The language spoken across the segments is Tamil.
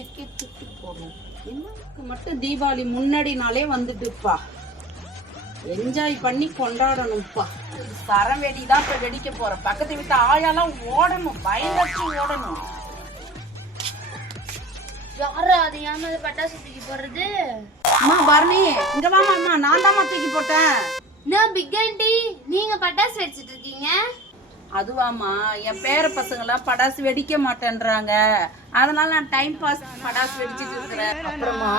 தூக்கி தூக்கி போடணும். எனக்கு மட்டும் தீபாவளி முன்னாடி நாளே வந்துட்டுப்பா. என்ஜாய் பண்ணி கொண்டாடணும்ப்பா. சரம் வெடி தான் இப்ப வெடிக்க போறேன். பக்கத்து வீட்டு ஆயாலாம் ஓடணும், பயந்துச்சு ஓடணும். யாரு அது ஏன் பட்டாசு தூக்கி போடுறது? அம்மா பரணி, இங்க வாமா. அம்மா நான் தாம்மா தூக்கி போட்டேன். நான் பிக் ஆண்டி, நீங்க பட்டாசு வெடிச்சிட்டு இருக்கீங்க? அதுவாமா, என் பேர பசங்களாம் படாசு வெடிக்க மாட்டேன்றாங்க. அதனால நான் டைம் பாஸ் படாசு வெடிச்சிட்டு இருக்கிறேன். அப்புறமா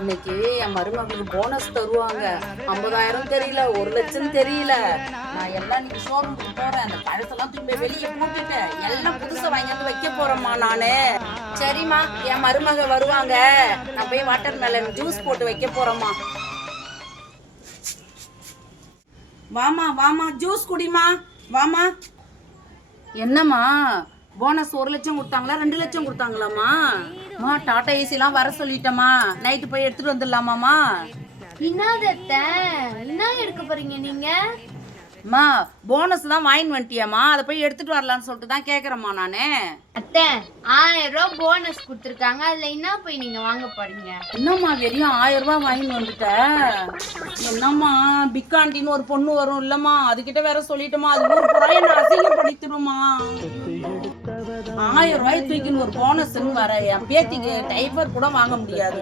இன்னைக்கு என் மருமகளுக்கு போனஸ் தருவாங்க. 50,000 தெரியல, 1 லட்சம் தெரியல. நான் எல்லாம் இன்னைக்கு ஷோரூமுக்கு போறேன். அந்த பழசெல்லாம் திரும்பி வெளியே போட்டுட்டு எல்லாம் புதுசா வாங்கி வந்து வைக்க போறேம்மா நானு. சரிம்மா, என் மருமக வருவாங்க. நான் போய் வாட்டர் மெலன் ஜூஸ் போட்டு வைக்க போறேம்மா. வாமா வாமா, ஜூஸ் குடிமா. வாமா. என்னம்மா போனஸ் 1 லட்சம் கொடுத்தாங்களா 2 லட்சம் கொடுத்தாங்களாம்மா? அம்மா டாடா ஏசிலாம் வர சொல்லிட்டேம்மா. நைட்டு போய் எடுத்துட்டு வந்துடலாமாம்மா? என்ன எடுக்க போறீங்க நீங்க? அம்மா போனஸ் தான் வாங்கி வந்துட்டியாம்மா, அதை போய் எடுத்துட்டு வரலான்னு சொல்லிட்டு தான் கேட்குறேம்மா நானு. அத்தை 1000 ரூபாய் போனஸ் கொடுத்துருக்காங்க, அதுல என்ன போய் நீங்க வாங்க போறீங்க? என்னம்மா வெறும் 1000 ரூபாய் வாங்கி வந்துட்ட? என்னம்மா பிக்காண்டின்னு ஒரு பொண்ணு வரும் இல்லம்மா, அதுகிட்ட வேற சொல்லிட்டோமா, அது ஊர் பூரா என்ன அசிங்கப்படுத்திடுமா. 1000 ரூபாய் தூக்கின்னு ஒரு போனஸ்ன்னு வர என் பேத்திக்கு டைப்பர் கூட வாங்க முடியாது.